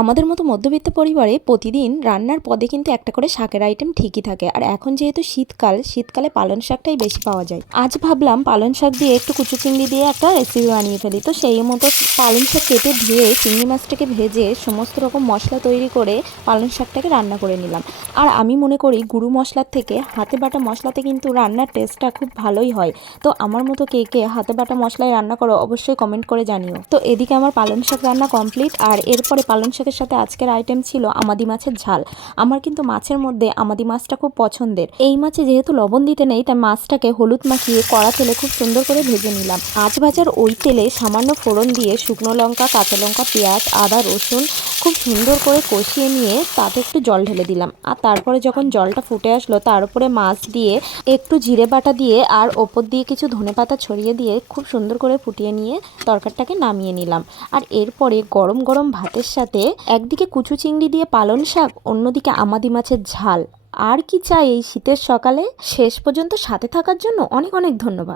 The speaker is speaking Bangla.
আমাদের মতো মধ্যবিত্ত পরিবারে প্রতিদিন রান্নার পদে কিন্তু একটা করে শাকের আইটেম ঠিকই থাকে। আর এখন যেহেতু শীতকালে পালং শাকটাই বেশি পাওয়া যায়। আজ ভাবলাম পালং শাক দিয়ে একটু কুচু চিংড়ি দিয়ে একটা রেসিপি বানিয়ে ফেলি। তো সেই মতো পালং শাক কেটে ধুয়ে চিংড়ি মাছটাকে ভেজে সমস্ত রকম মশলা তৈরি করে পালং শাকটাকে রান্না করে নিলাম। আর আমি মনে করি গুঁড়ো মশলার থেকে হাতে বাটা মশলাতে কিন্তু রান্নার টেস্টটা খুব ভালোই হয়। তো আমার মতো কে কে হাতে বাটা মশলায় রান্না করো অবশ্যই কমেন্ট করে জানিও। তো এদিকে আমার পালং শাক রান্না কমপ্লিট। আর এরপরে পালং শাকের সাথে আজকের আইটেম ছিল আমাদি মাছের ঝাল। আমার কিন্তু মাছের মধ্যে আমাদি মাছটা খুব পছন্দের। এই মাছে যেহেতু লবণ দিতে নেই তাই মাছটাকে হলুদ মাখিয়ে কড়া তেলে খুব সুন্দর করে ভেজে নিলাম। মাছ ভাজার ওই তেলে সামান্য ফোড়ন দিয়ে শুকনো লঙ্কা, কাঁচা লঙ্কা, পেঁয়াজ, আদা, রসুন খুব সুন্দর করে কষিয়ে নিয়ে তাতে একটু জল ঢেলে দিলাম। আর তারপরে যখন জলটা ফুটে আসলো তার উপরে মাছ দিয়ে একটু জিরে বাটা দিয়ে আর ওপর দিয়ে কিছু ধনেপাতা ছড়িয়ে দিয়ে খুব সুন্দর করে ফুটিয়ে নিয়ে তরকারিটাকে নামিয়ে নিলাম। আর এরপরে গরম গরম ভাতের সাথে একদিকে কুচু চিংড়ি দিয়ে পালং শাক, অন্যদিকে আমাদি মাছের ঝাল। আর কি চাই এই শীতের সকালে? শেষ পর্যন্ত সাথে থাকার জন্য অনেক অনেক ধন্যবাদ।